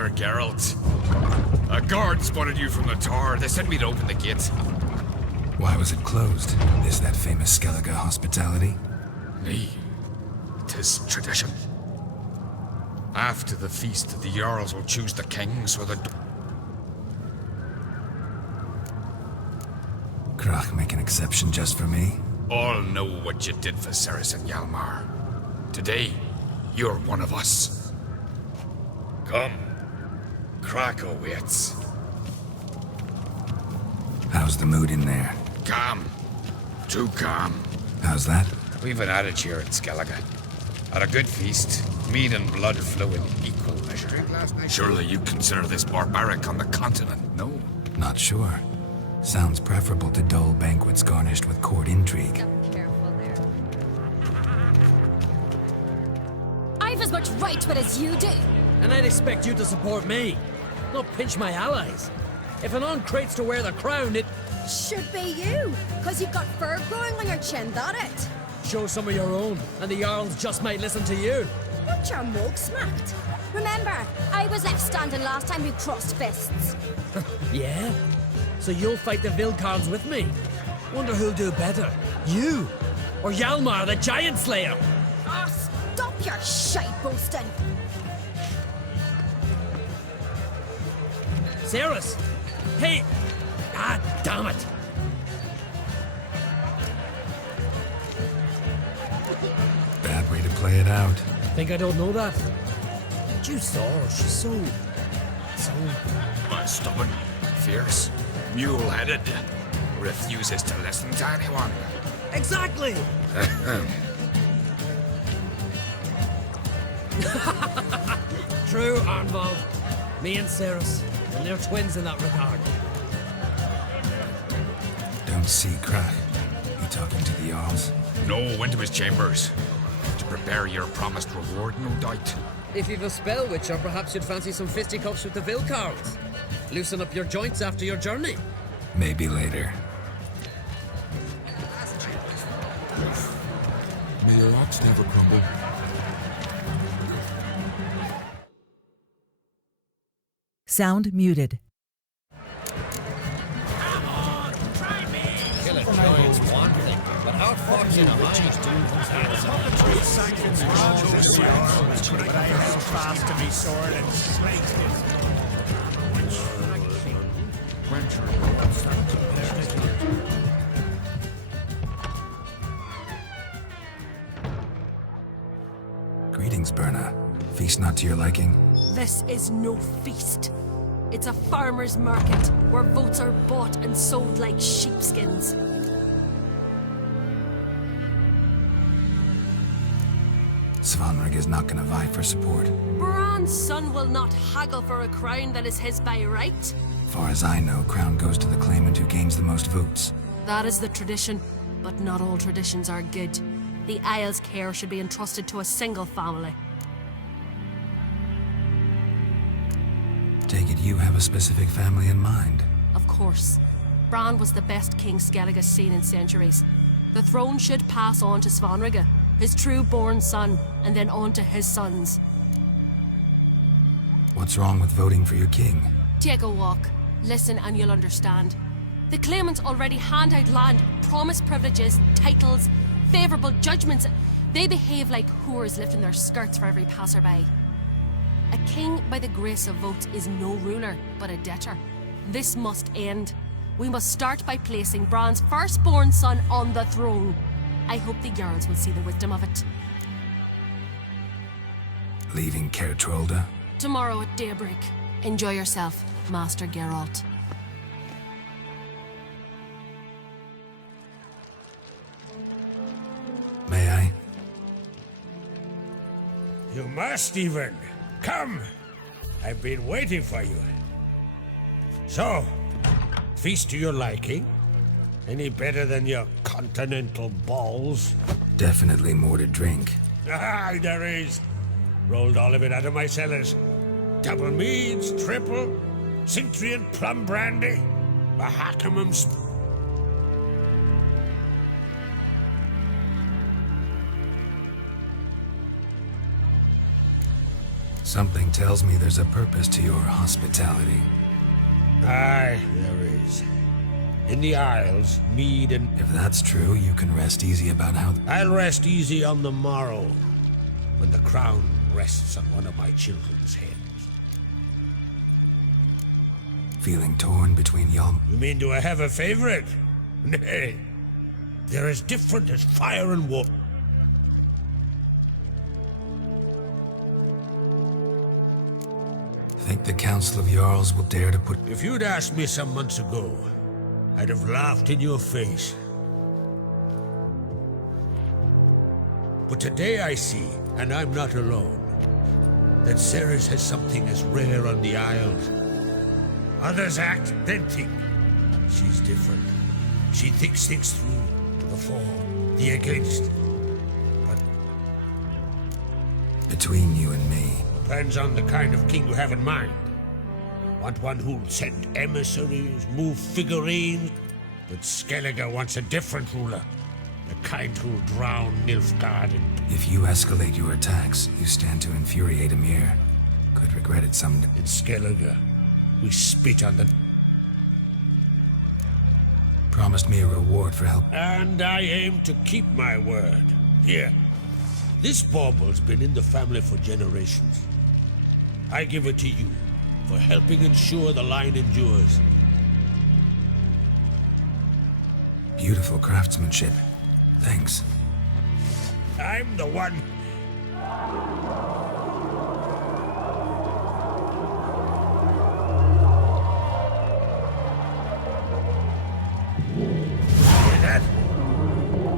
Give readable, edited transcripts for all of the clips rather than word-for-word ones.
Master Geralt. A guard spotted you from the tower. They said we'd open the gate. Why was it closed? Is that famous Skellige hospitality? Nay, 'tis tradition. After the feast, the Jarls will choose the king, so the... Krach make an exception just for me? All know what you did for Ceres and Hjalmar. Today, you're one of us. Come. Krach awaits. How's the mood in there? Calm. Too calm. How's that? We've an adage here at Skellige. At a good feast, meat and blood flow in equal measure. Surely you consider this barbaric on the continent, no? Not sure. Sounds preferable to dull banquets garnished with court intrigue. Careful there. I've as much right to it as you do. And I'd expect you to support me, not pinch my allies. If an on crates to wear the crown, it... Should be you, because you've got fur growing on your chin, that it? Show some of your own, and the Jarls just might listen to you. Want your mug smacked? Remember, I was left standing last time we crossed fists. Yeah? So you'll fight the Vilcarns with me? Wonder who'll do better, you or Hjalmar the Giant Slayer? Ah, stop your shite boasting. Ceres! Hey! Ah, damn it! Bad way to play it out. Think I don't know that? But you saw her, she's so... Stubborn, fierce, mule-headed. Refuses to listen to anyone. Exactly! True, Arnvald. Me and Ceres, and they're twins in that regard. Don't see Krach. You talking to the Jarls? No, went to his chambers. To prepare your promised reward, no doubt. If you've a spell witch, or perhaps you'd fancy some fisticuffs with the Vilcarns. Loosen up your joints after your journey. Maybe later. May your rocks never crumble. Sound muted. Killing giants one thing, but outfoxing a hive fast to me sword and slate Greetings, Berna. Feast not to your liking? This is no feast. It's a farmer's market where votes are bought and sold like sheepskins. Svanrig is not gonna vie for support. Bran's son will not haggle for a crown that is his by right. Far as I know, crown goes to the claimant who gains the most votes. That is the tradition, but not all traditions are good. The Isle's care should be entrusted to a single family. Take it you have a specific family in mind. Of course. Bran was the best king Skellige's seen in centuries. The throne should pass on to Svanrige, his true-born son, and then on to his sons. What's wrong with voting for your king? Take a walk, listen and you'll understand. The claimants already hand out land, promise privileges, titles, favourable judgments. They behave like whores lifting their skirts for every passerby. A king by the grace of votes is no ruler, but a debtor. This must end. We must start by placing Bran's firstborn son on the throne. I hope the Jarls will see the wisdom of it. Leaving Caer Trolda? Tomorrow at daybreak. Enjoy yourself, Master Geralt. May I? You must even. Come! I've been waiting for you. So, feast to your liking? Any better than your continental balls? Definitely more to drink. Ah, there is. Rolled all of it out of my cellars. Double meads, triple, Cintrian plum brandy, Mahakimum Something tells me there's a purpose to your hospitality. Aye, there is. In the Isles, mead and... If that's true, you can rest easy about how... I'll rest easy on the morrow, when the crown rests on one of my children's heads. Feeling torn between Yalm... You mean do I have a favorite? Nay. They're as different as fire and water. Think the Council of Jarls will dare to put... If you'd asked me some months ago, I'd have laughed in your face. But today I see, and I'm not alone, that Ceres has something as rare on the Isles. Others act, then think. She's different. She thinks things through, the for, the against. But Between you and me... depends on the kind of king you have in mind. Want one who'll send emissaries, move figurines? But Skellige wants a different ruler. The kind who'll drown Nilfgaard in... If you escalate your attacks, you stand to infuriate Emir. Could regret it someday. In Skellige, we spit on the... Promised me a reward for help. And I aim to keep my word. Here, this bauble's been in the family for generations. I give it to you for helping ensure the line endures. Beautiful craftsmanship. Thanks. I'm the one. Hear that?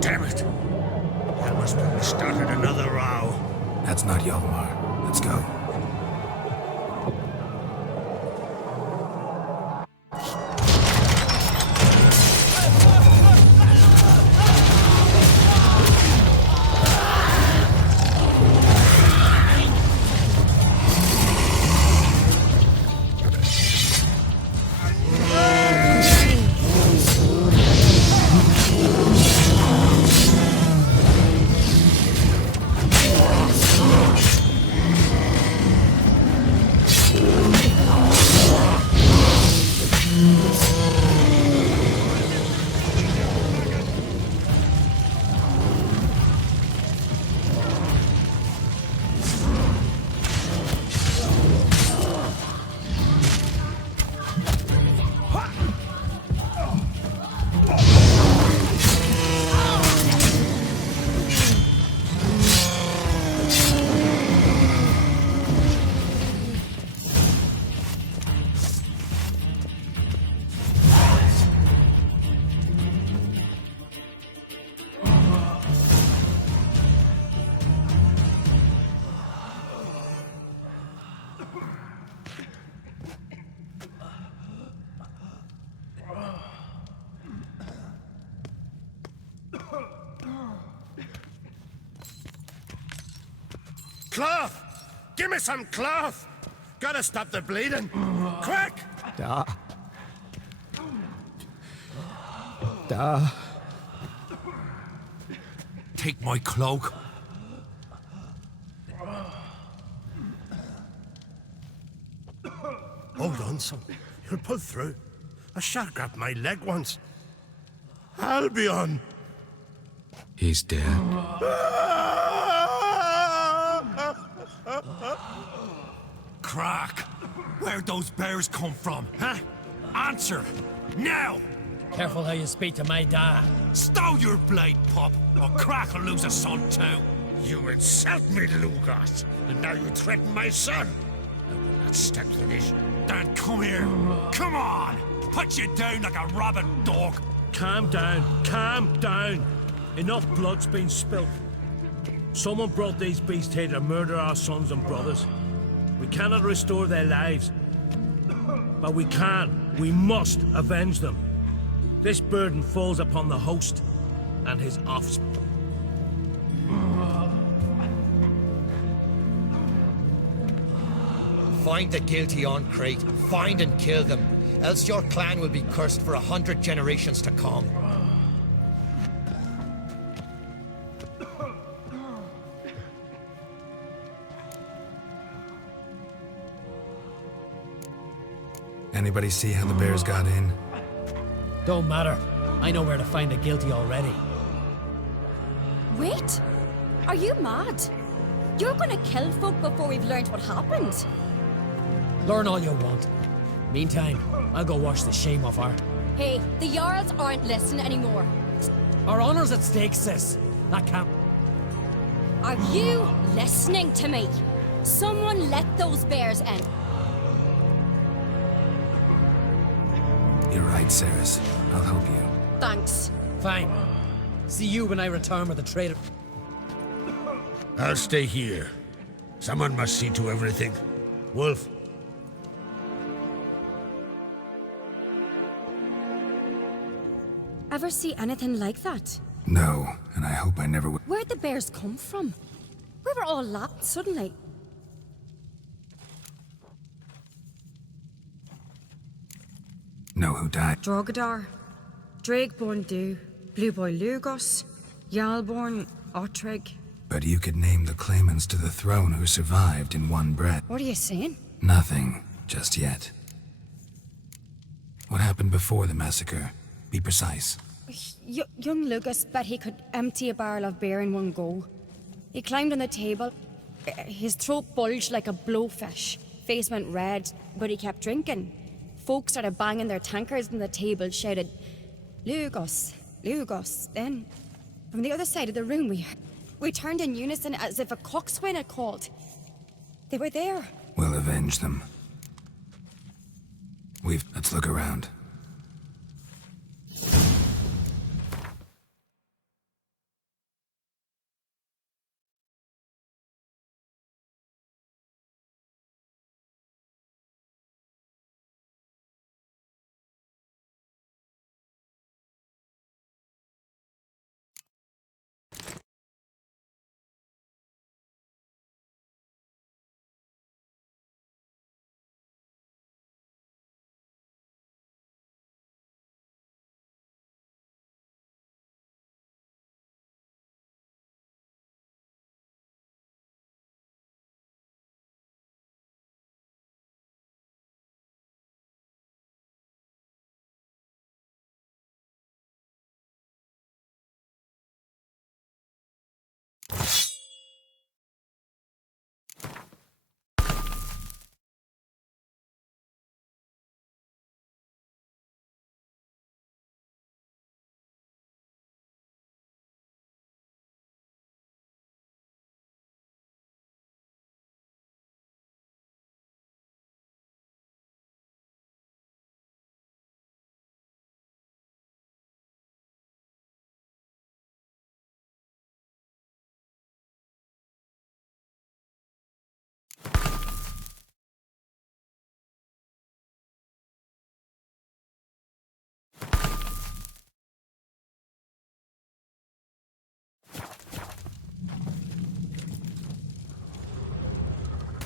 Damn it. That must have started another row. That's not Hjalmar. Let's go. Cloth! Give me some cloth! Gotta stop the bleeding! Quick! Take my cloak. Hold on, son. You'll pull through. A shark grabbed my leg once. Albion! He's dead. Crack! Where'd those bears come from, huh? Answer! Now! Careful how you speak to my dad. Stow your blade, pup, or Crack will lose a son too. You insult me, Lugos, and now you threaten my son. I will not stand for this. Dan, come here. Come on! Put you down like a rabid dog. Calm down. Calm down. Enough blood's been spilt. Someone brought these beasts here to murder our sons and brothers. We cannot restore their lives. But we can. We must avenge them. This burden falls upon the host and his offspring. Find the guilty on Crate. Find and kill them. Else your clan will be cursed for 100 generations to come. Anybody see how the bears got in? Don't matter. I know where to find the guilty already. Wait! Are you mad? You're gonna kill folk before we've learned what happened. Learn all you want. Meantime, I'll go wash the shame off her. Hey, the Jarls aren't listening anymore. Our honor's at stake, sis. That can't... Are you listening to me? Someone let those bears in. You're right, Ceres. I'll help you. Thanks. Fine. See you when I return with the traitor. I'll stay here. Someone must see to everything. Wolf. Ever see anything like that? No, and I hope I never will. Where'd the bears come from? We were all lapped suddenly. Know who died? Drogadar, Drakeborn Du, Blue Boy Lugos, Jarlborn Ottrig. But you could name the claimants to the throne who survived in one breath. What are you saying? Nothing, just yet. What happened before the massacre? Be precise. Young Lucas bet he could empty a barrel of beer in one go. He climbed on the table. His throat bulged like a blowfish. Face went red, but he kept drinking. Folks started banging their tankards on the table, shouted, Lugos, Lugos. Then, from the other side of the room, we turned in unison as if a coxswain had called. They were there. We'll avenge them. Let's look around.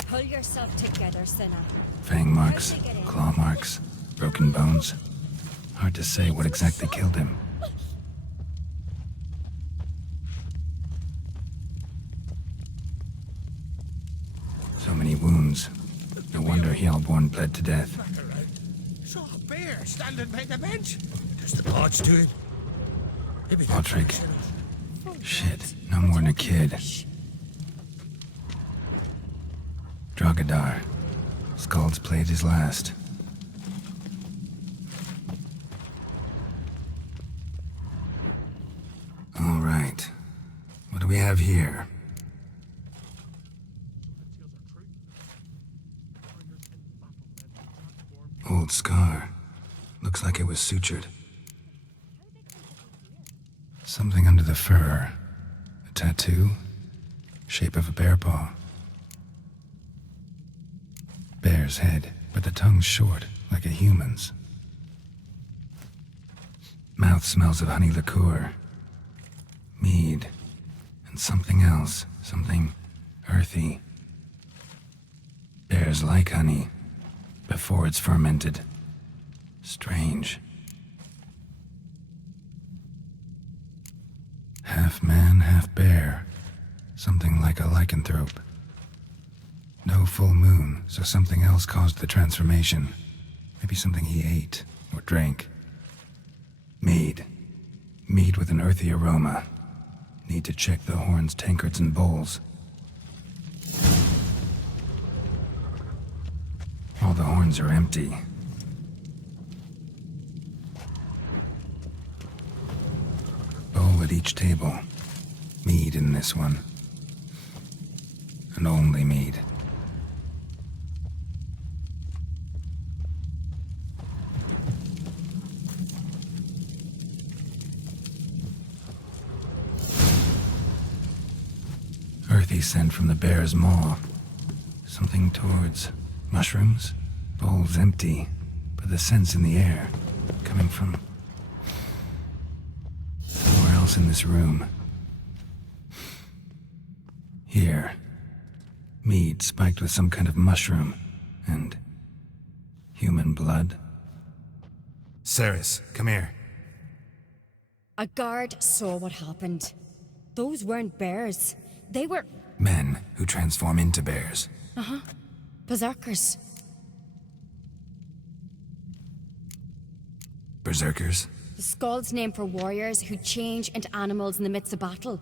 Pull yourself together, Cinna. Fang marks, claw marks, broken bones. Hard to say what exactly killed him. So many wounds. No wonder Hjalborn bled to death. Saw a bear standing by the bench. There's the parts to it. Ottrig. Shit, no more than a kid. Drogadar. Skald's played his last. All right. What do we have here? Old scar. Looks like it was sutured. Something under the fur. A tattoo? Shape of a bear paw. Bear's head, but the tongue's short, like a human's. Mouth smells of honey liqueur. Mead. And something else. Something earthy. Bears like honey. Before it's fermented. Strange. Half man, half bear. Something like a lycanthrope. No full moon, so something else caused the transformation. Maybe something he ate or drank. Mead. Mead with an earthy aroma. Need to check the horns, tankards, and bowls. All the horns are empty. Bowl at each table. Mead in this one. And only mead. Earthy scent from the bear's maw. Something towards mushrooms. Bowls empty, but the scent's in the air. Coming from somewhere else in this room. Here. Mead spiked with some kind of mushroom. And human blood. Ceres, come here. A guard saw what happened. Those weren't bears. They were... Men who transform into bears. Uh-huh. Berserkers. Berserkers? The Skald's name for warriors who change into animals in the midst of battle.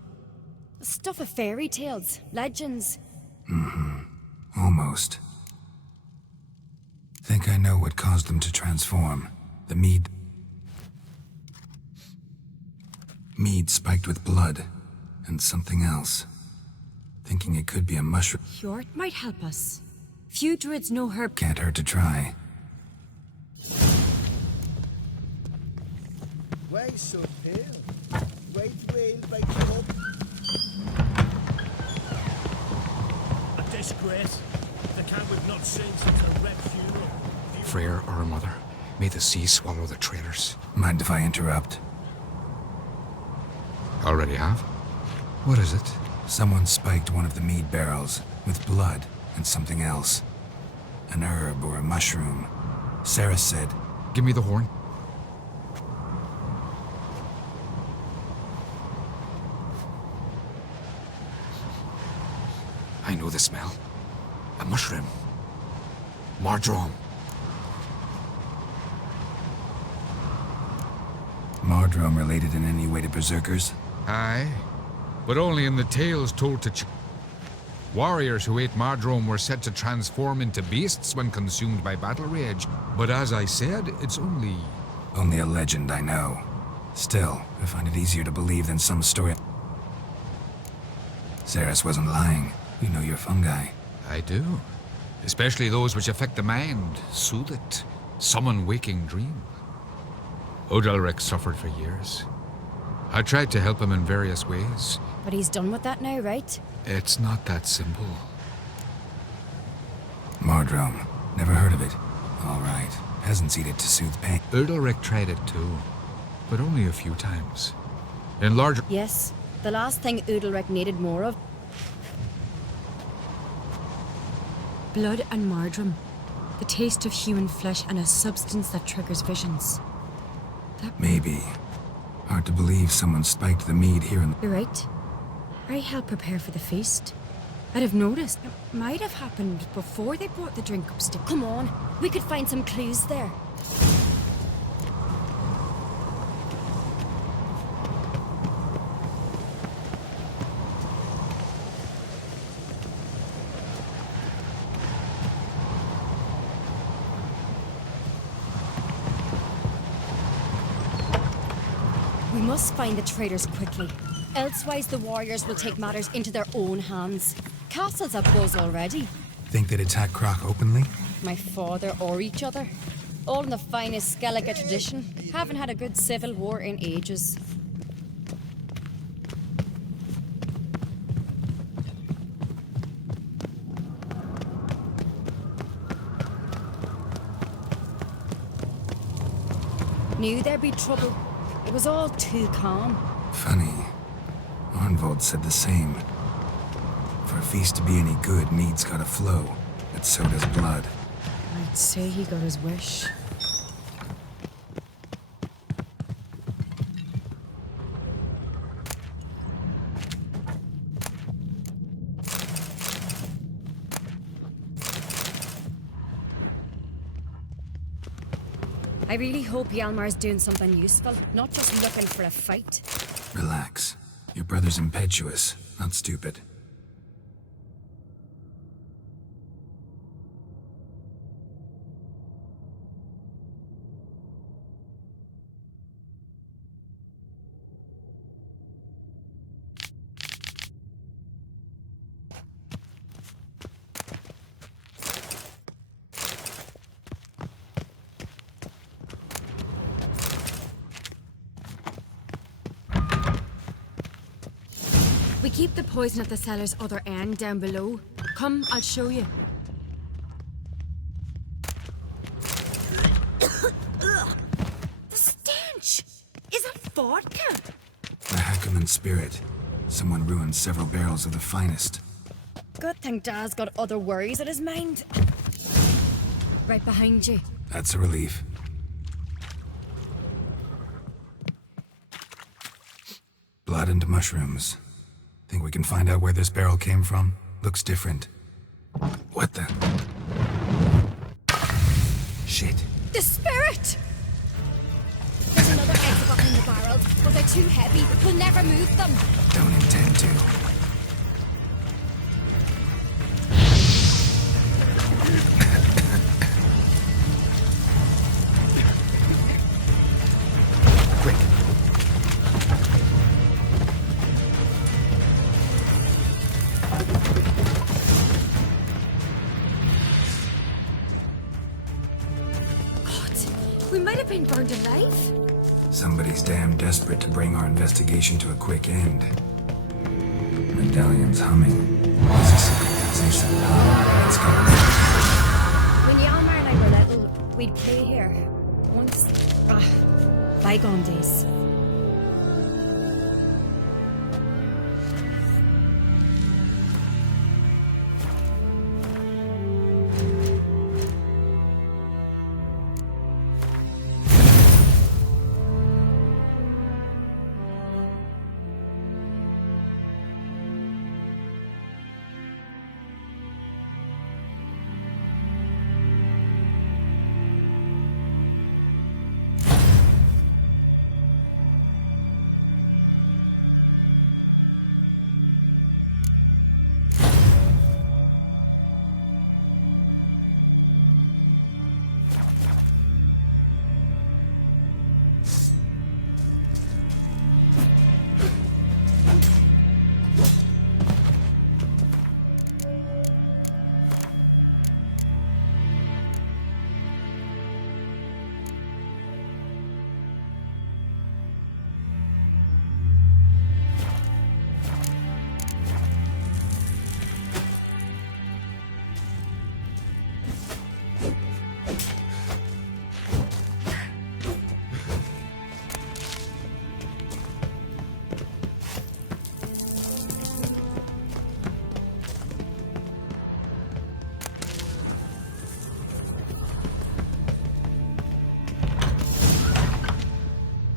The stuff of fairy tales, legends. Almost. Think I know what caused them to transform. The mead... Mead spiked with blood. And something else. Thinking it could be a mushroom. Hjort might help us. Few druids know her. Can't hurt to try. Why so pale? White whale bites you up. A disgrace. The camp we've not seen since a red funeral. Freyr, our mother, may the sea swallow the traitors. Mind if I interrupt? Already have? What is it? Someone spiked one of the mead barrels with blood and something else. An herb or a mushroom. Sarah said, Give me the horn. I know the smell. A mushroom. Mardrome. Mardrome related in any way to berserkers? Aye, but only in the tales told to warriors who ate Mardrome were said to transform into beasts when consumed by battle rage. But as I said, it's only... Only a legend, I know. Still, I find it easier to believe than some story. Ceres wasn't lying. You know your fungi. I do. Especially those which affect the mind, soothe it, summon waking dreams. Odalric suffered for years. I tried to help him in various ways. But he's done with that now, right? It's not that simple. Mardrome. Never heard of it. All right. Peasants eat it to soothe pain. Odalric tried it too, but only a few times. In larger... Yes. The last thing Udalric needed more of. Blood and Mardrome. The taste of human flesh and a substance that triggers visions. Maybe. Hard to believe someone spiked the mead here in the... You're right. I helped prepare for the feast. I'd have noticed. It might have happened before they brought the drink upstairs. Come on, we could find some clues there. We must find the traitors quickly. Elsewise, the warriors will take matters into their own hands. Castle's abuzz already. Think they'd attack Croc openly? My father or each other. All in the finest Skellige tradition. Haven't had a good civil war in ages. Knew there'd be trouble. It was all too calm. Funny. Arnvold said the same. For a feast to be any good, mead's gotta flow. But so does blood. I'd say he got his wish. I really hope Hjalmar's doing something useful, not just looking for a fight. Relax. Your brother's impetuous, not stupid. We keep the poison at the cellar's other end down below. Come, I'll show you. The stench! Is that vodka? A Hackerman spirit. Someone ruined several barrels of the finest. Good thing Dad's got other worries in his mind. Right behind you. That's a relief. Blood and mushrooms. Think we can find out where this barrel came from? Looks different. What the? Shit. The spirit! There's another exit behind the barrels, but they're too heavy. We'll never move them. Don't intend to. We might have been burned alive. Somebody's damn desperate to bring our investigation to a quick end. Medallion's humming. There's a secret passage. Let's go. When Hjalmar and I were little, we'd play here. Once. Bygone days.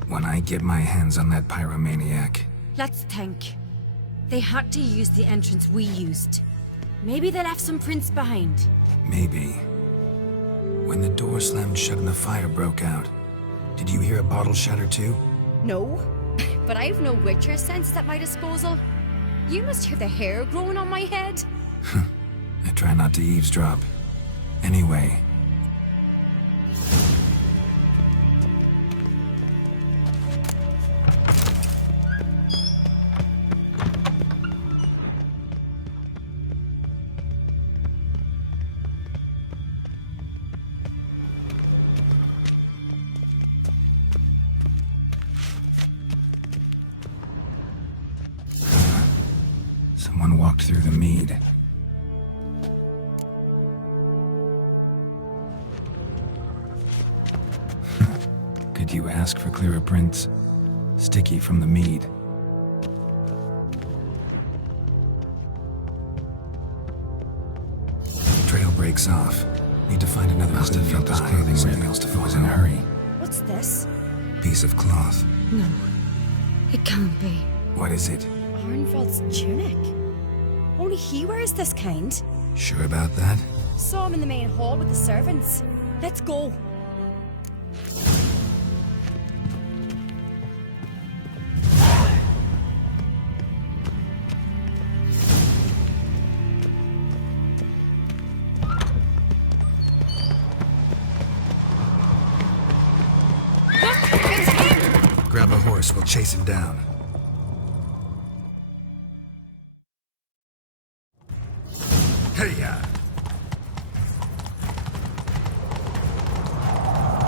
When I get my hands on that pyromaniac. Let's think. They had to use the entrance we used. Maybe they left some prints behind. Maybe. When the door slammed shut and the fire broke out, did you hear a bottle shatter too? No, but I've no Witcher senses at my disposal. You must hear the hair growing on my head. I try not to eavesdrop. Anyway. Someone walked through the mead. Could you ask for clearer prints? Sticky from the mead. Trail breaks off. Need to find another Must have felt his clothing something else to fall in a hurry. What's this? Piece of cloth. No, it can't be. What is it? Arnvald's tunic. Only he wears this kind. Sure about that? Saw him in the main hall with the servants. Let's go. It's him! Grab a horse, we'll chase him down. Hey-ya!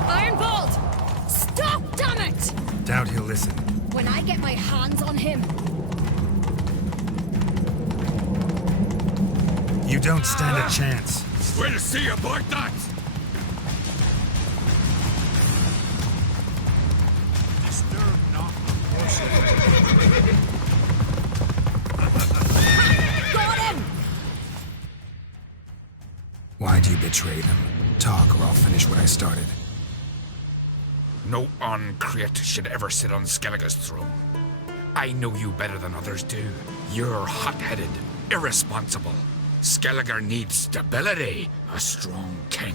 Ironbolt! Stop, damn it! Doubt he'll listen. When I get my hands on him, You don't stand a chance. We'll see about that! Disturb not. got him! Why'd you betray them? Talk or I'll finish what I started. No Uncreate should ever sit on Skellige's throne. I know you better than others do. You're hot-headed, irresponsible. Skellige needs stability, a strong king.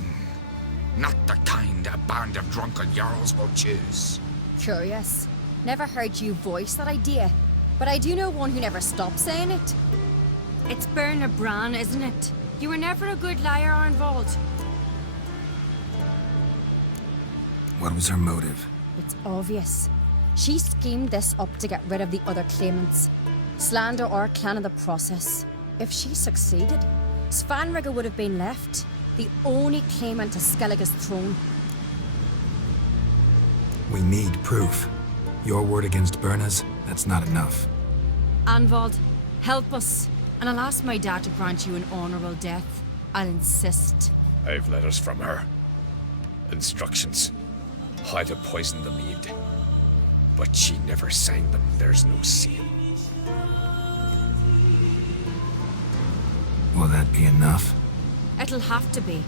Not the kind a band of drunken jarls will choose. Curious. Never heard you voice that idea, but I do know one who never stops saying it. It's Berna Bran, isn't it? You were never a good liar, Arnvold. What was her motive? It's obvious. She schemed this up to get rid of the other claimants. Slander our clan in the process. If she succeeded, Svanrigger would have been left, the only claimant to Skellige's throne. We need proof. Your word against Berna's, that's not enough. Anvald, help us, and I'll ask my dad to grant you an honorable death. I'll insist. I've letters from her. Instructions. How to poison the mead. But she never signed them. There's no seal. Will that be enough? It'll have to be.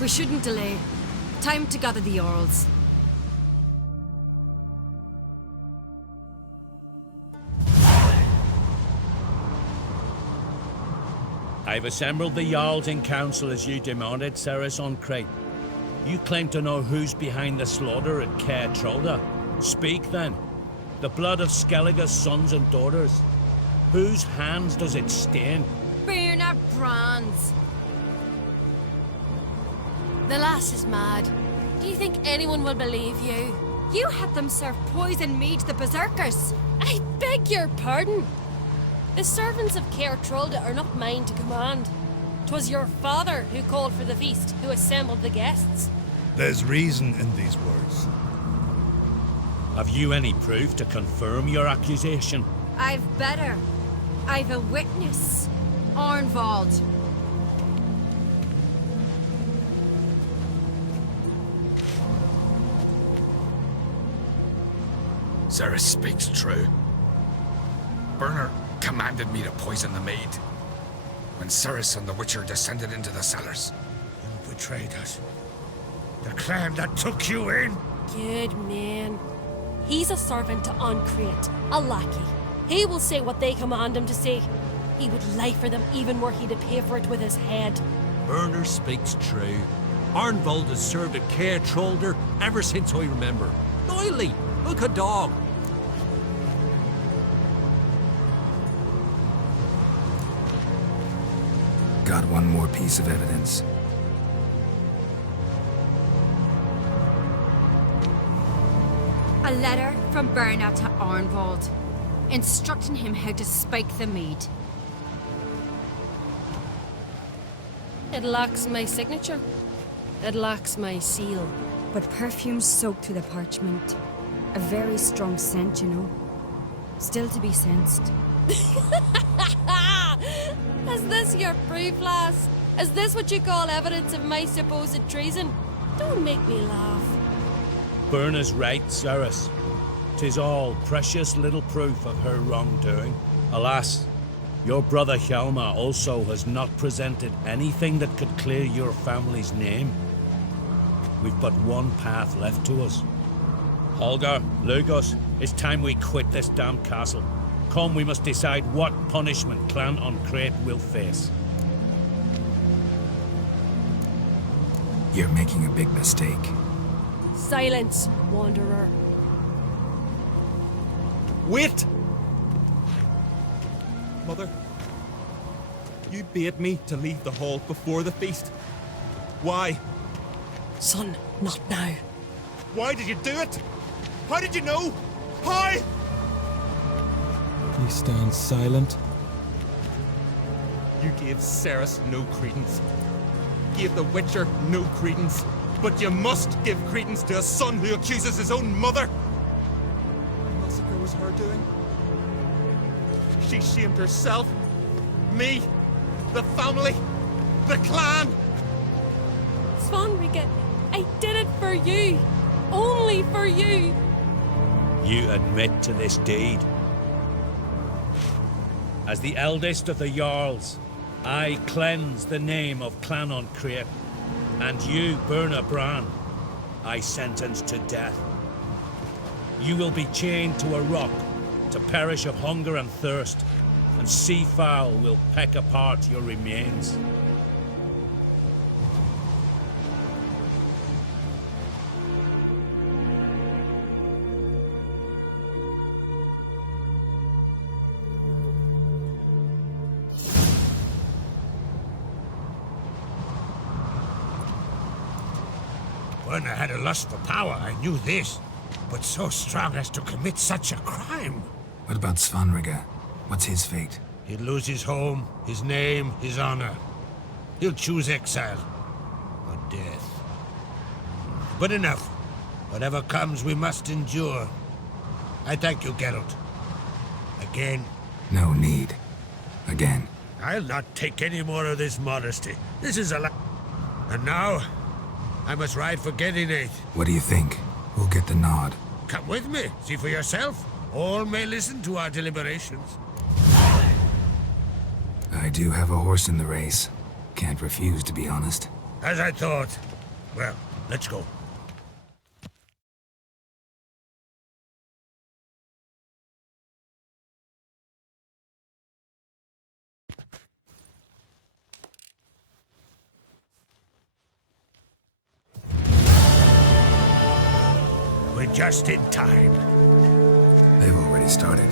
We shouldn't delay. Time to gather the Jarls. I've assembled the Jarls in council as you demanded, Ceres on Crate. You claim to know who's behind the slaughter at Caer Trolda. Speak then. The blood of Skellige's sons and daughters. Whose hands does it stain? Berna Bran's. The lass is mad. Do you think anyone will believe you? You had them serve poison mead to the berserkers. I beg your pardon. The servants of Caer Trolda are not mine to command. 'Twas your father who called for the feast, who assembled the guests. There's reason in these words. Have you any proof to confirm your accusation? I've better. I've a witness. Arnvold. Ceres speaks true. Berna commanded me to poison the maid. When Ceres and the Witcher descended into the cellars. You betrayed us. The clan that took you in. Good man. He's a servant to Uncreate, a lackey. He will say what they command him to say. He would lie for them even were he to pay for it with his head. Berner speaks true. Arnvold has served at Caer Trolder ever since I remember. Doily, look a dog. Got one more piece of evidence. A letter from Berna to Arnvold, instructing him how to spike the mead. It lacks my signature. It lacks my seal. But perfume soaked through the parchment. A very strong scent, you know. Still to be sensed. Is this your proof, lass? Is this what you call evidence of my supposed treason? Don't make me laugh. Berna's right, Ceres. 'Tis all precious little proof of her wrongdoing. Alas, your brother Hjalmar also has not presented anything that could clear your family's name. We've but one path left to us. Holger, Lugos, it's time we quit this damn castle. Come, we must decide what punishment Clan Uncreate will face. You're making a big mistake. Silence, wanderer. Wait! Mother, you bade me to leave the hall before the feast. Why? Son, not now. Why did you do it? How did you know? How? He stands silent. You gave Ceres no credence. Gave the Witcher no credence. But you must give credence to a son who accuses his own mother. The massacre was her doing. She shamed herself, me, the family, the clan. Svanrige, I did it for you. Only for you. You admit to this deed. As the eldest of the Jarls, I cleanse the name of Clan on Crete, and you, Berna Bran, I sentence to death. You will be chained to a rock to perish of hunger and thirst, and sea fowl will peck apart your remains. When I had a lust for power, I knew this. But so strong as to commit such a crime. What about Svanrige? What's his fate? He'll lose his home, his name, his honor. He'll choose exile. Or death. But enough. Whatever comes, we must endure. I thank you, Geralt. Again. No need. Again. I'll not take any more of this modesty. This is a And now, I must ride for Gedinath. What do you think? Who'll get the nod? Come with me. See for yourself. All may listen to our deliberations. I do have a horse in the race. Can't refuse, to be honest. As I thought. Well, let's go. We're just in time. They've already started.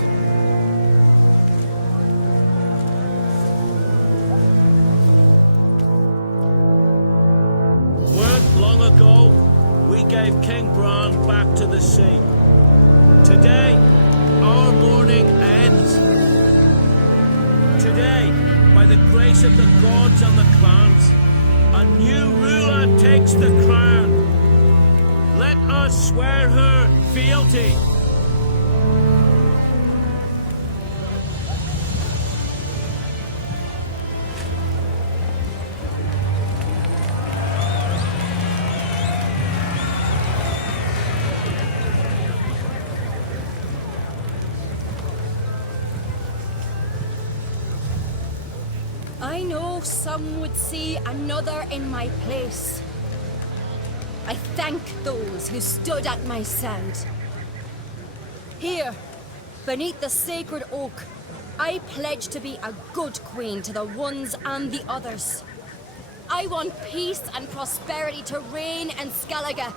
Weren't long ago, we gave King Bran back to the sea. Today, our mourning ends. Today, by the grace of the gods and the clans, a new ruler takes the crown. Let us swear her fealty. I know some would see another in my place. I thank those who stood at my side. Here, beneath the sacred oak, I pledge to be a good queen to the ones and the others. I want peace and prosperity to reign in Skellige.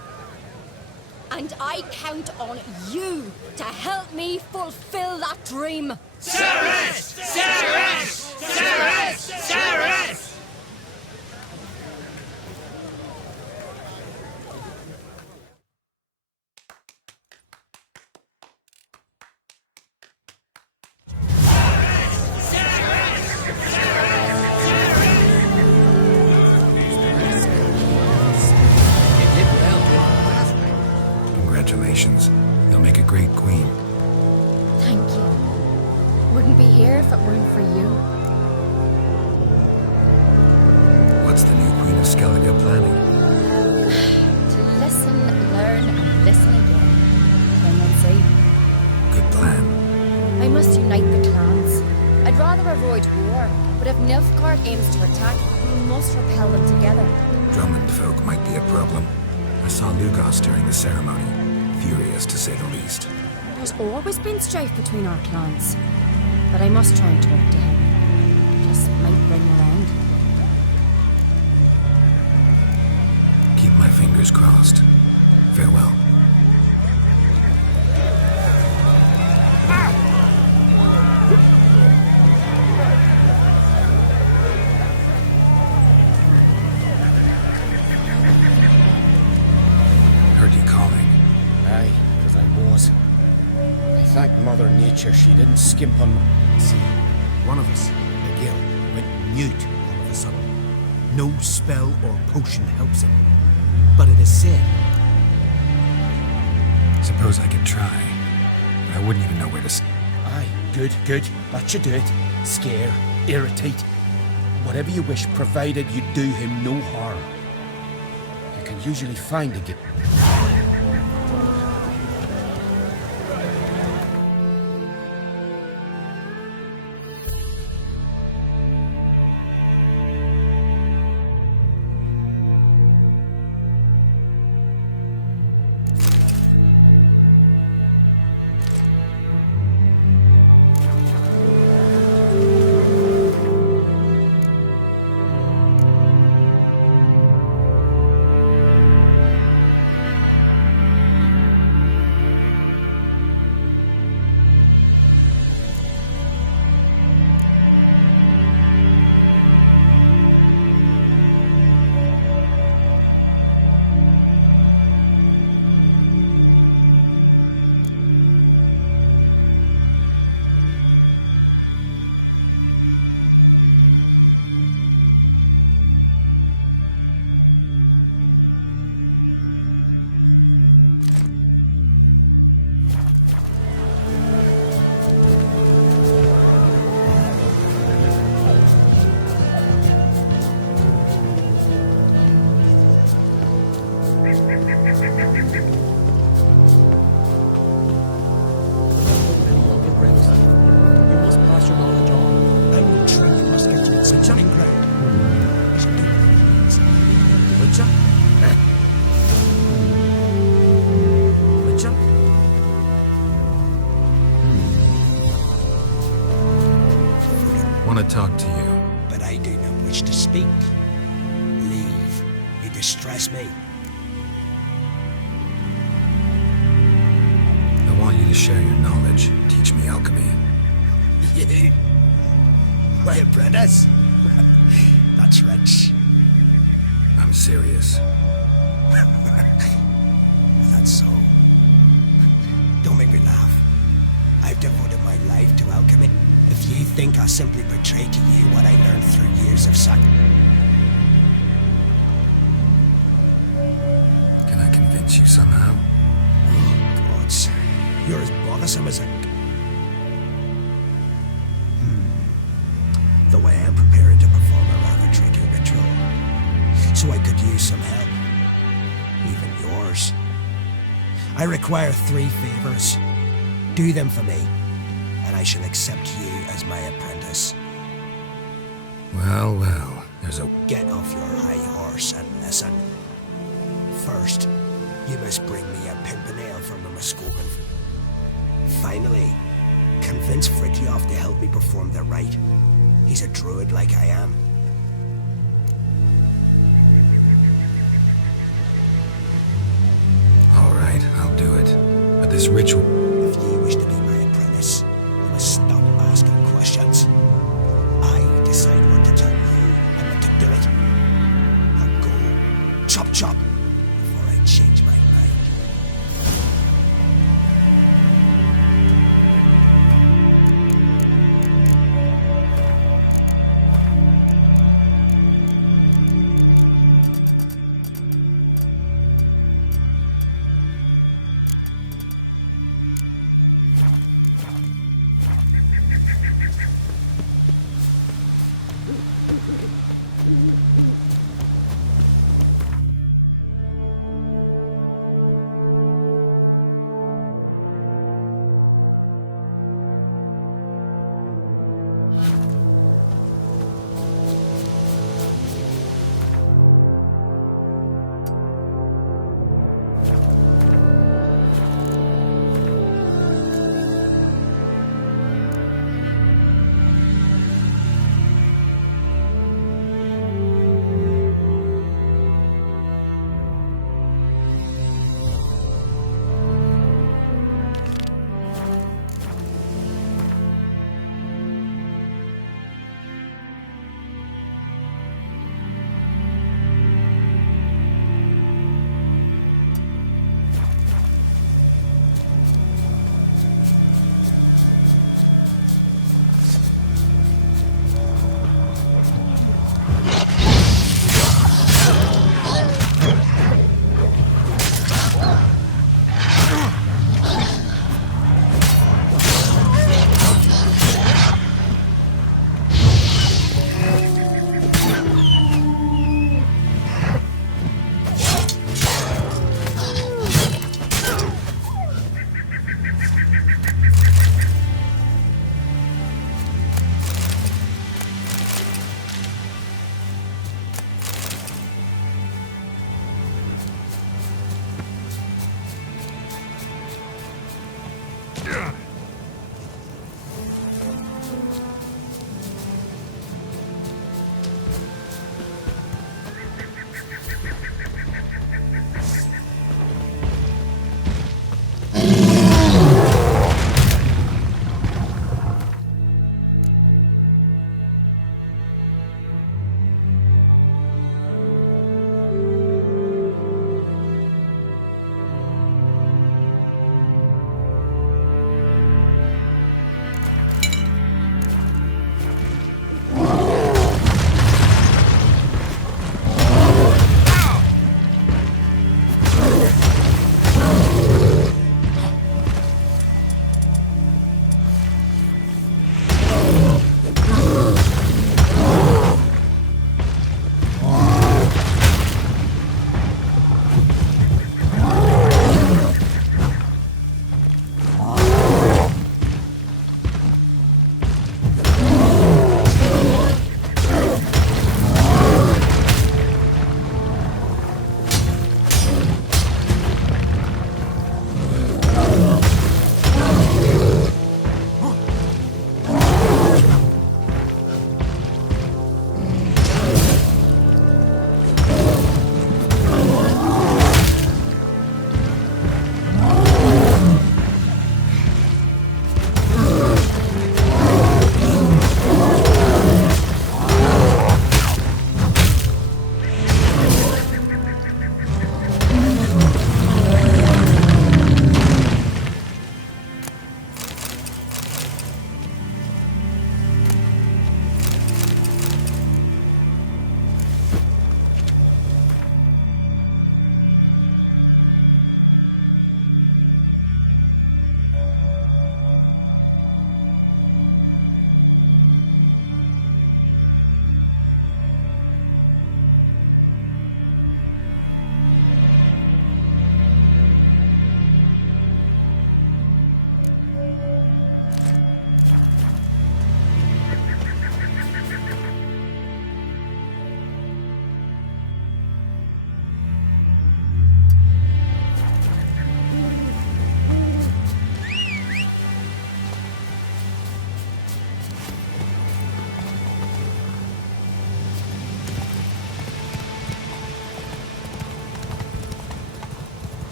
And I count on you to help me fulfill that dream. Ceres! Ceres! Ceres! Ceres! Congratulations. You'll make a great queen. Thank you. Wouldn't be here if it weren't for you. What's the new Queen of Skellige planning? To listen, learn, and listen again. Then we'll see. Good plan. I must unite the clans. I'd rather avoid war, but if Nilfgaard aims to attack, we must repel them together. Drummond folk might be a problem. I saw Lugos during the ceremony. Furious, to say the least. There's always been strife between our clans. But I must try and talk to him. Just might bring her around. Keep my fingers crossed. Farewell. Heard you calling. was. I thank Mother Nature she didn't skimp on... See, one of us, the Gil, went mute all of a sudden. No spell or potion helps him. But it is said... Suppose I could try. But I wouldn't even know where to... Aye, good, good. That should do it. Scare, irritate. Whatever you wish, provided you do him no harm. You can usually find a Gil... Want to talk to you. But I do not wish to speak. Leave. You distress me. I want you to share your knowledge. Teach me alchemy. You? My apprentice? That's rich. I'm serious. That's so. Don't make me laugh. I've devoted my life to alchemy. If you think I simply portray to you what I learned through years of sac... Can I convince you somehow? Oh, gods. You're as bothersome as a... The way I'm preparing to perform a rather tricky ritual. So I could use some help. Even yours. I require 3 favors. Do them for me, and I shall accept you as my apprentice. Well, well, there's a... Get off your high horse and listen. First, you must bring me a pimpernel from the Muskokan. Finally, convince Fritjof to help me perform the rite. He's a druid like I am. All right, I'll do it. But this ritual... If you wish to be my apprentice, you must stop asking questions. I decide what to tell you and when to do it. Now go, chop chop, before I change my mind.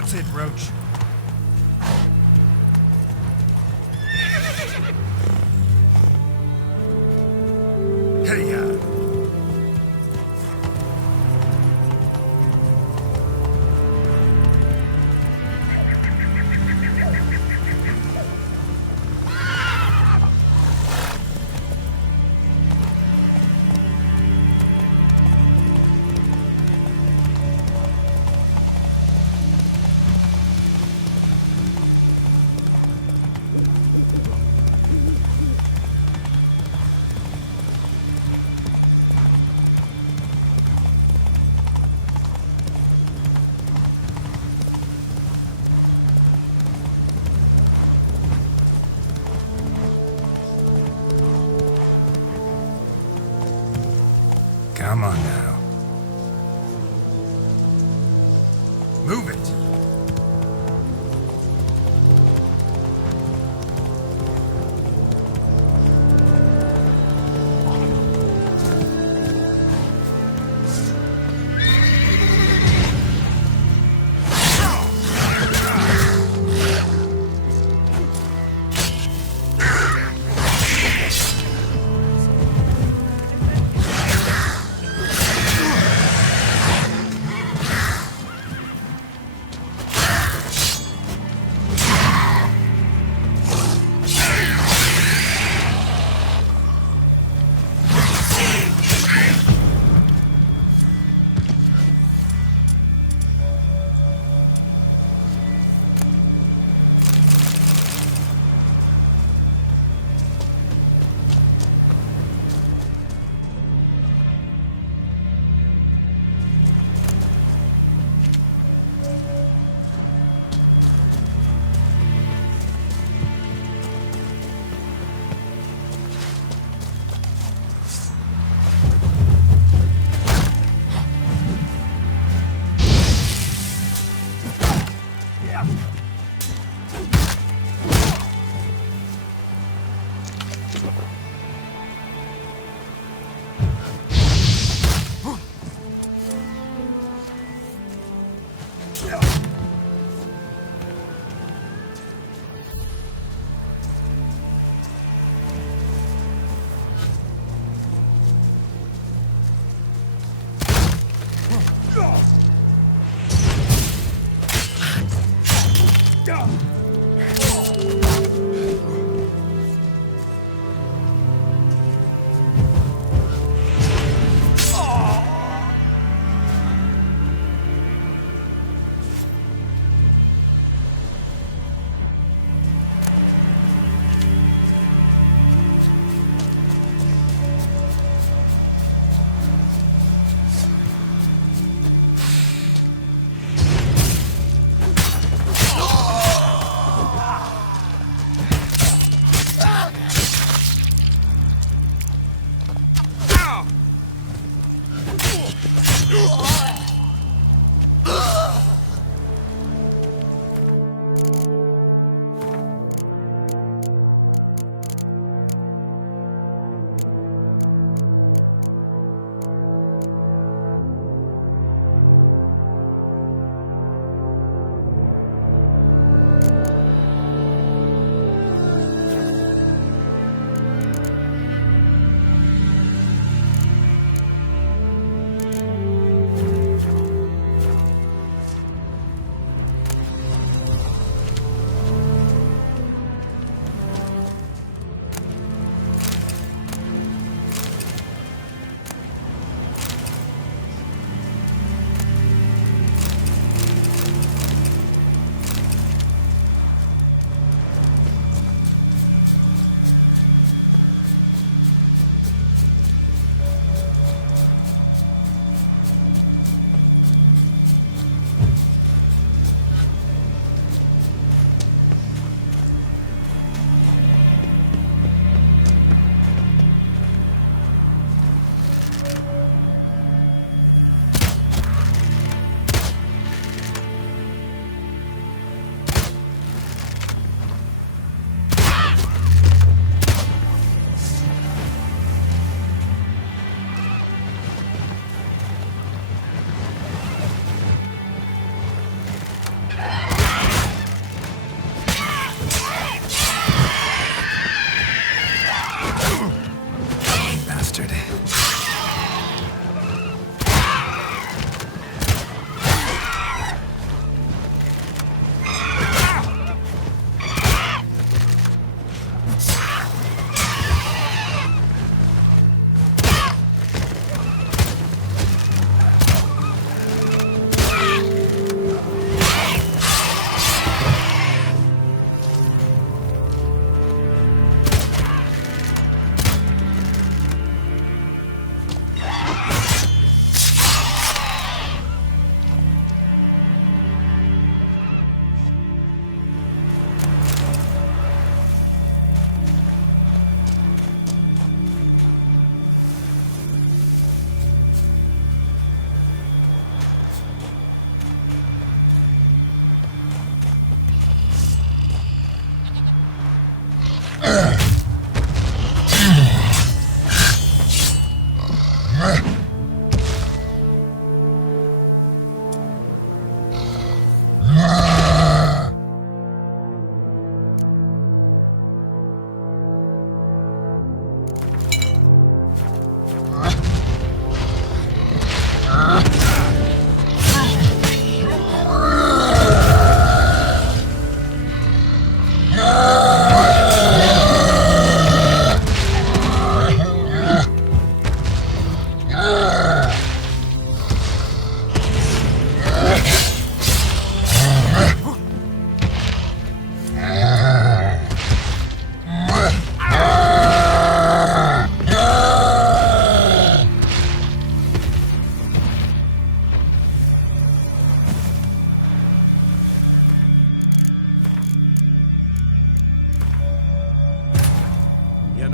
That's it, Roach. Hey-ya. Come on now. Move it.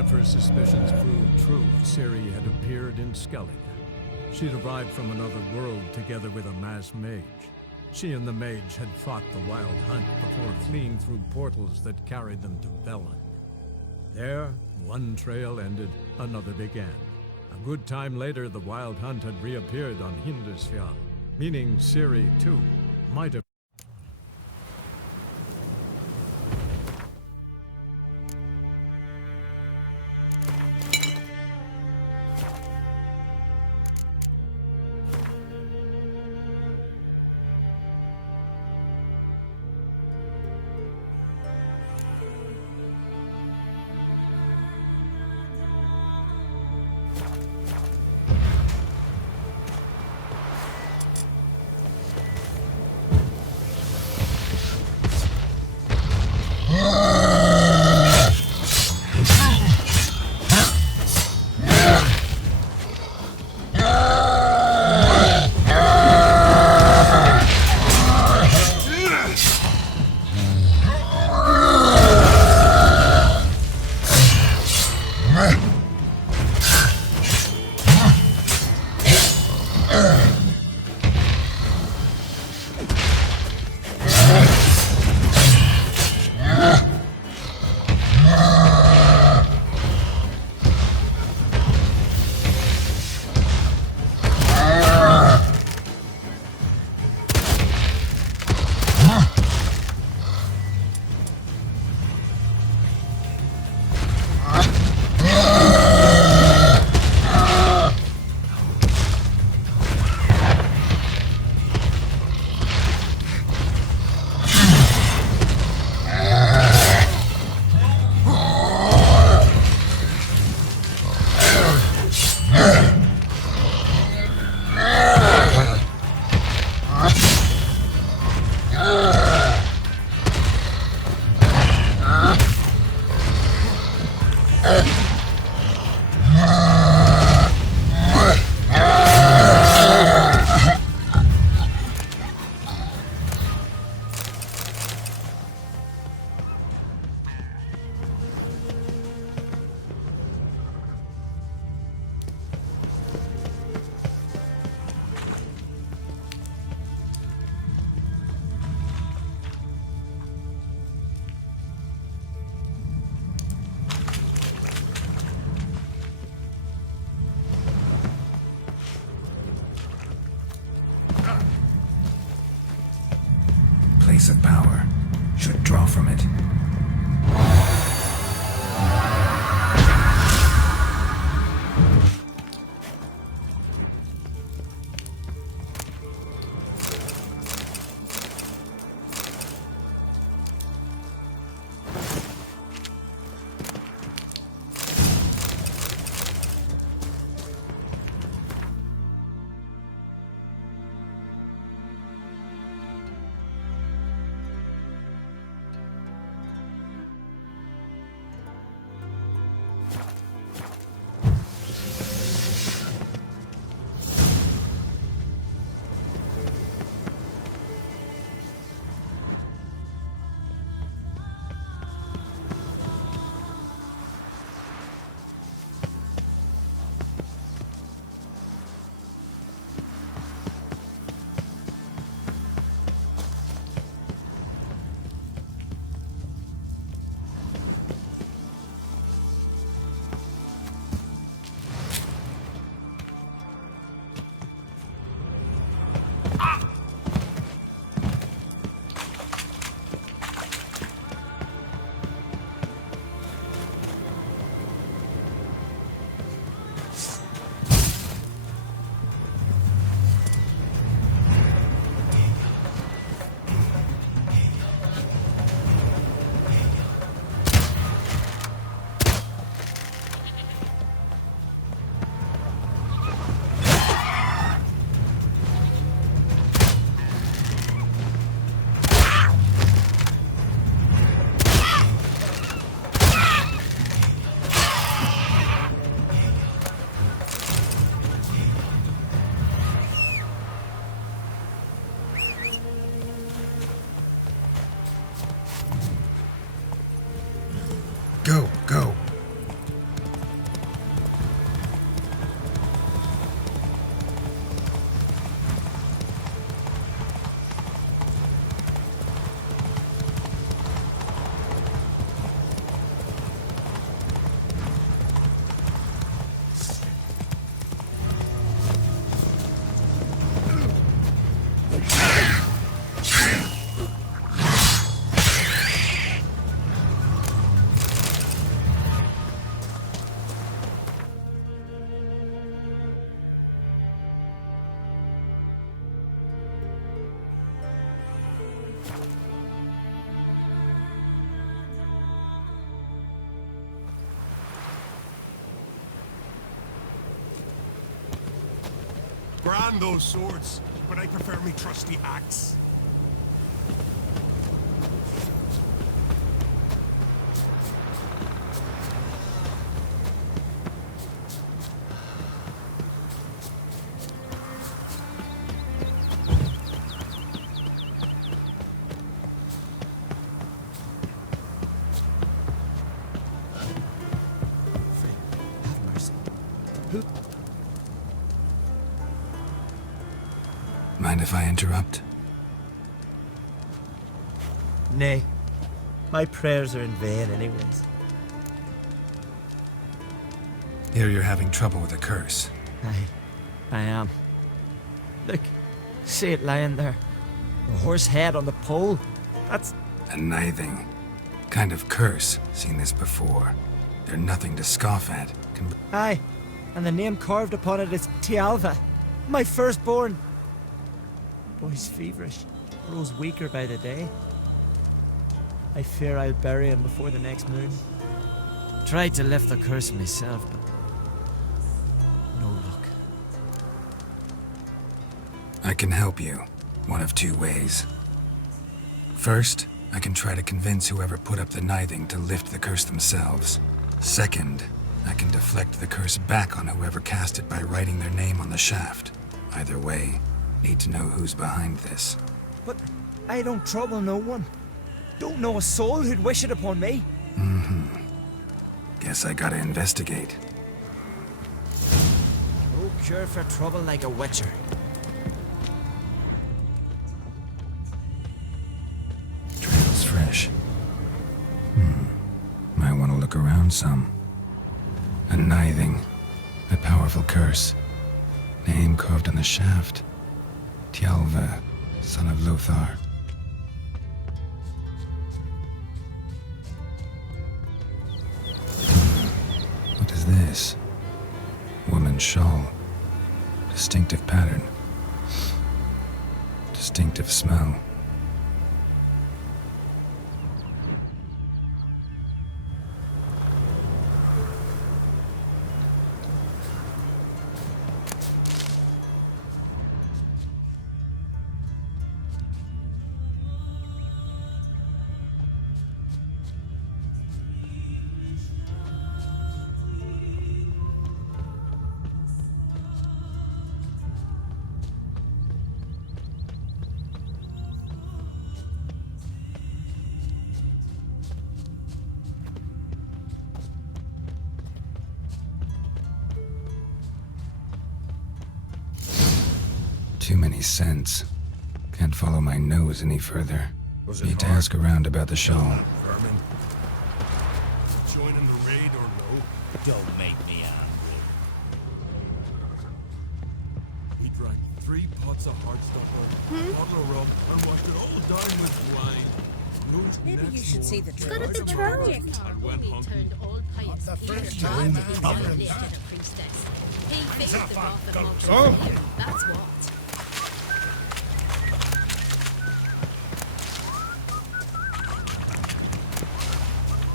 If her suspicions proved true, Ciri had appeared in Skellige. She'd arrived from another world together with a masked mage. She and the mage had fought the Wild Hunt before fleeing through portals that carried them to Bellan. There, one trail ended, another began. A good time later, the Wild Hunt had reappeared on Hindusfjall, meaning Ciri, too, might have. Place of power. Should draw from it. Grand those swords, but I prefer me trusty axe. Have mercy. Who? Mind if I interrupt? Nay. My prayers are in vain anyways. Here you're having trouble with a curse. I am. Look, see it lying there. A horse head on the pole. That's... A nithing. Kind of curse. Seen this before. They're nothing to scoff at. Aye, and the name carved upon it is Tialva, my firstborn. The boy's feverish, grows weaker by the day. I fear I'll bury him before the next moon. Tried to lift the curse myself, but no luck. I can help you. One of two ways. First, I can try to convince whoever put up the nithing to lift the curse themselves. Second, I can deflect the curse back on whoever cast it by writing their name on the shaft. Either way, need to know who's behind this. But I don't trouble no one. Don't know a soul who'd wish it upon me. Guess I gotta investigate. No cure for trouble like a witcher. Trail's fresh. Might want to look around some. A nithing. A powerful curse. Name carved on the shaft. Tialva, son of Lothar. What is this? Woman's shawl. Distinctive pattern. Distinctive smell. Too many scents. Can't follow my nose any further. Need to ask around about the shawl. Vermin. Joining the raid or no? Don't make me angry. He drank 3 pots of Heartstopper, a bottle of rum, and washed it all down with wine. Maybe you should see the truth. Got a try. And went hunting. The first time time he's problem. lifted a priestess. He faced the wrath of monsters. Oh. That's what.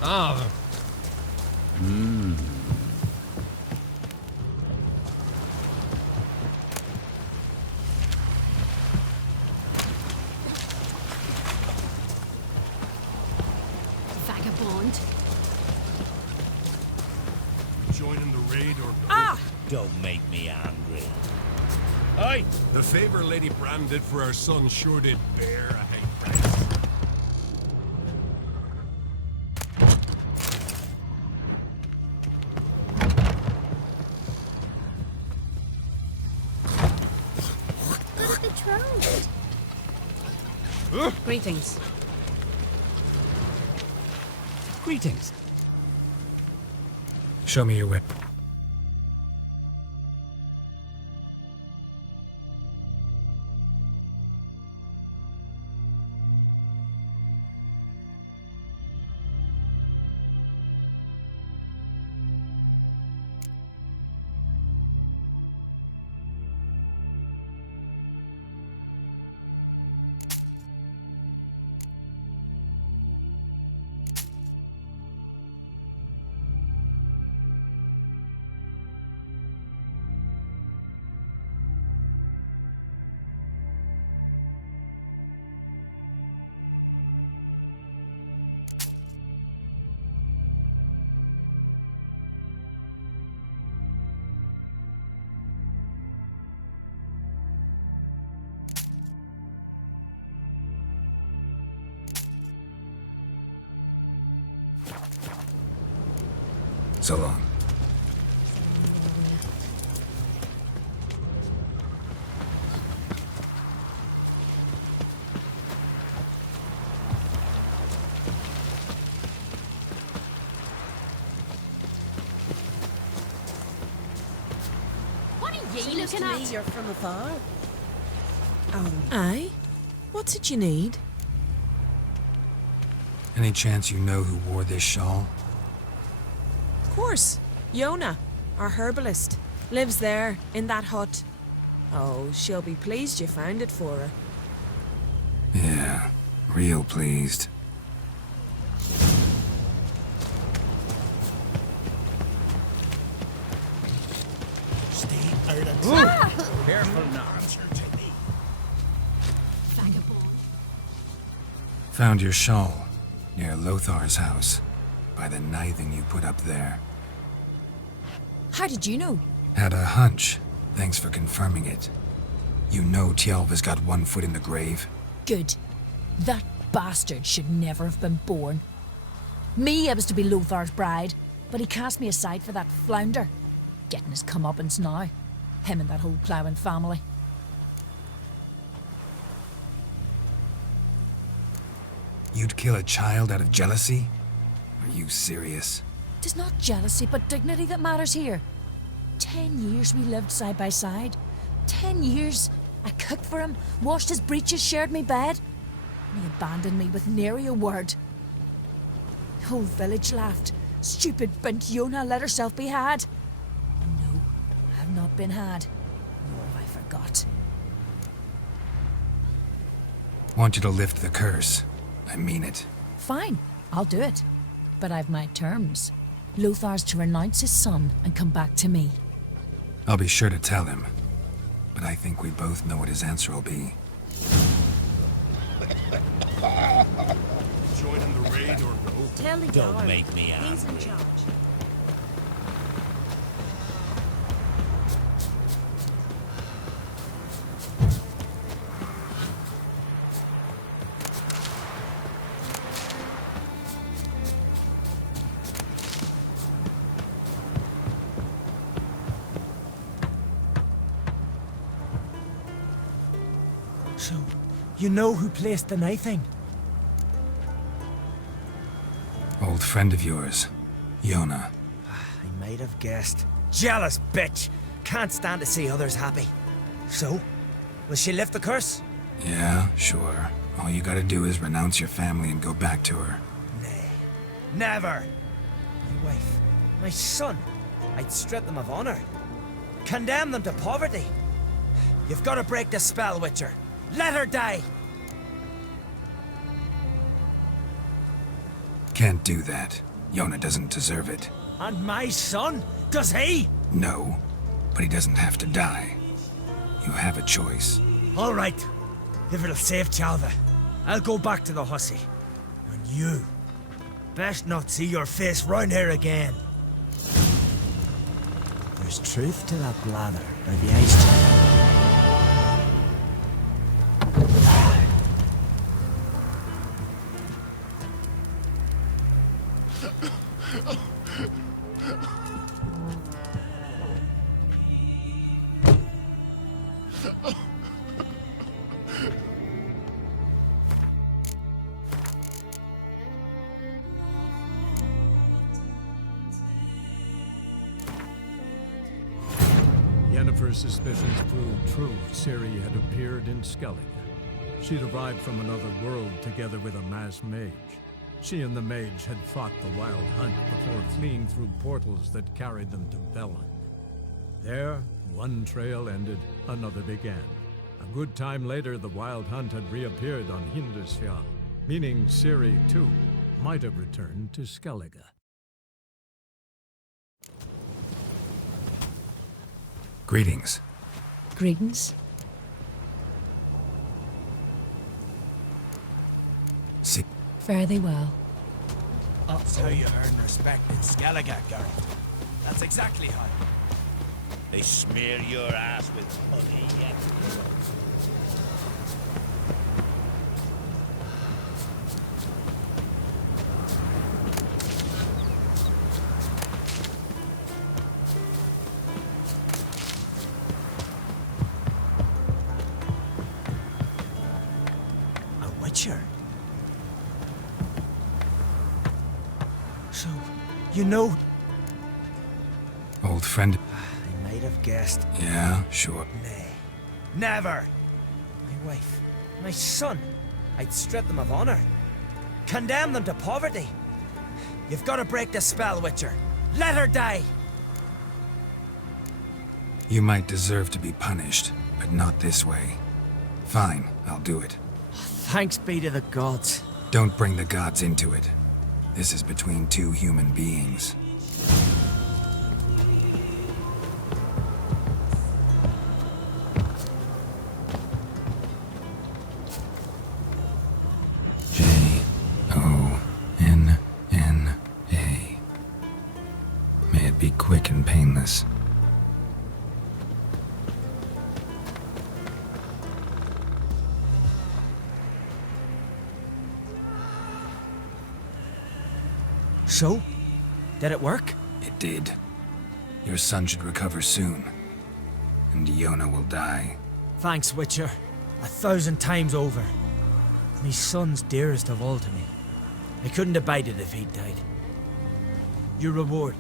Ah. Vagabond. Joining the raid or no? Ah! Don't make me angry. Aye! The favor Lady Brand did for our son sure did bear a high price. Greetings. Greetings. Show me your whip. So long. What are ye looking to me at? you're from afar. Aye? What's it you need? Any chance you know who wore this shawl? Of course. Yona, our herbalist, lives there, in that hut. Oh, she'll be pleased you found it for her. Yeah, real pleased. Stay out of Ah! Careful now. Vagabond. Found your shawl near Lothar's house, by the knithing you put up there. How did you know? Had a hunch. Thanks for confirming it. You know Tjalva's got one foot in the grave? Good. That bastard should never have been born. Me, I was to be Lothar's bride, but he cast me aside for that flounder. Getting his comeuppance now. Him and that whole ploughing family. You'd kill a child out of jealousy? Are you serious? Tis not jealousy, but dignity that matters here. 10 years we lived side by side. 10 years. I cooked for him, washed his breeches, shared me bed. And he abandoned me with nary a word. The whole village laughed. Stupid bint Yona let herself be had. No, I have not been had. Nor have I forgot. Want you to lift the curse. I mean it. Fine, I'll do it. But I've my terms. Lothar's to renounce his son and come back to me. I'll be sure to tell him. But I think we both know what his answer will be. Join in the raid or no? Tell the Don't Jarl. make me He's in angry. charge. So, you know who placed the knifing? Old friend of yours, Yona. I might have guessed. Jealous bitch! Can't stand to see others happy. So, will she lift the curse? Yeah, sure. All you gotta do is renounce your family and go back to her. Nay, never! My wife, my son, I'd strip them of honor. Condemn them to poverty. You've got to break the spell, Witcher. Let her die! Can't do that. Yona doesn't deserve it. And my son? Does he? No, but he doesn't have to die. You have a choice. All right. If it'll save Tjalva, I'll go back to the hussy. And you, best not see your face round here again. There's truth to that blather by the ice giant. Yennefer's suspicions proved true. Ciri had appeared in Skellige. She'd arrived from another world together with a masked mage. She and the mage had fought the Wild Hunt before fleeing through portals that carried them to Belon. There, one trail ended, another began. A good time later, the Wild Hunt had reappeared on Hindisfjall, meaning Ciri, too, might have returned to Skellige. Greetings. Greetings. See. Fare thee well. That's how you earn respect in Skellige, girl. That's exactly how. They smear your ass with honey yet. Witcher? So, you know... Old friend? I might have guessed. Yeah, sure. Nay. Never! My wife, my son. I'd strip them of honor. Condemn them to poverty. You've got to break the spell, Witcher. Let her die! You might deserve to be punished, but not this way. Fine, I'll do it. Thanks be to the gods. Don't bring the gods into it. This is between two human beings. Jonna. May it be quick and painless. So? Did it work? It did. Your son should recover soon. And Jonna will die. Thanks, Witcher. 1,000 times over. My son's dearest of all to me. I couldn't abide it if he'd died. Your reward.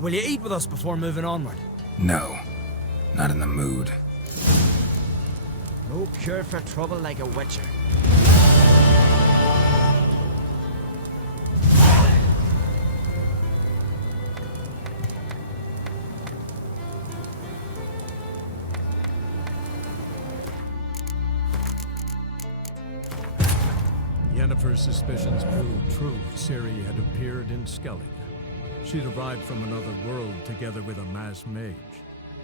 Will you eat with us before moving onward? No. Not in the mood. No cure for trouble like a Witcher. Yennefer's suspicions proved true. Ciri had appeared in Skellige. She'd arrived from another world together with a masked mage.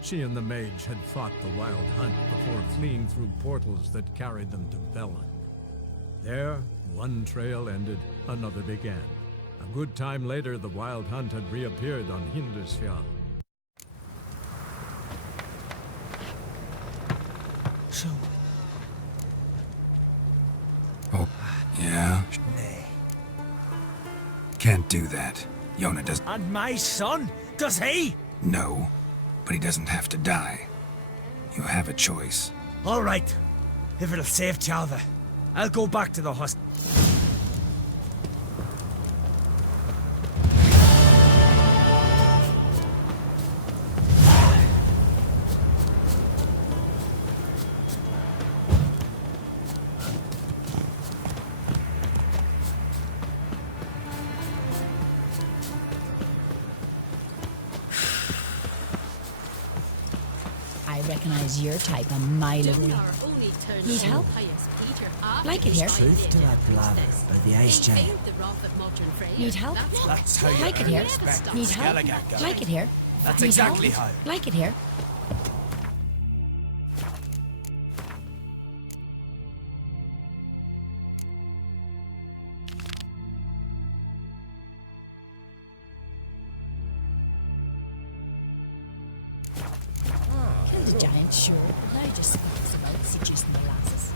She and the mage had fought the Wild Hunt before fleeing through portals that carried them to Belling. There, one trail ended, another began. A good time later, the Wild Hunt had reappeared on Hindarsfjall. So... Oh, yeah? Nay. Can't do that. Jonna does... And my son? Does he? No, but he doesn't have to die. You have a choice. All right. If it'll save Tjalve, I'll go back to the husk. I recognize your type a mile away. Need help? Like it here. Truth to that blather about the ice giant. Need help? That's how you Like it earn here. respect from Need help? Skellige, guy. Like it here. That's Need exactly help? how. Like it here. Kill the giant, sure, but now just speaks about seducing the lasses.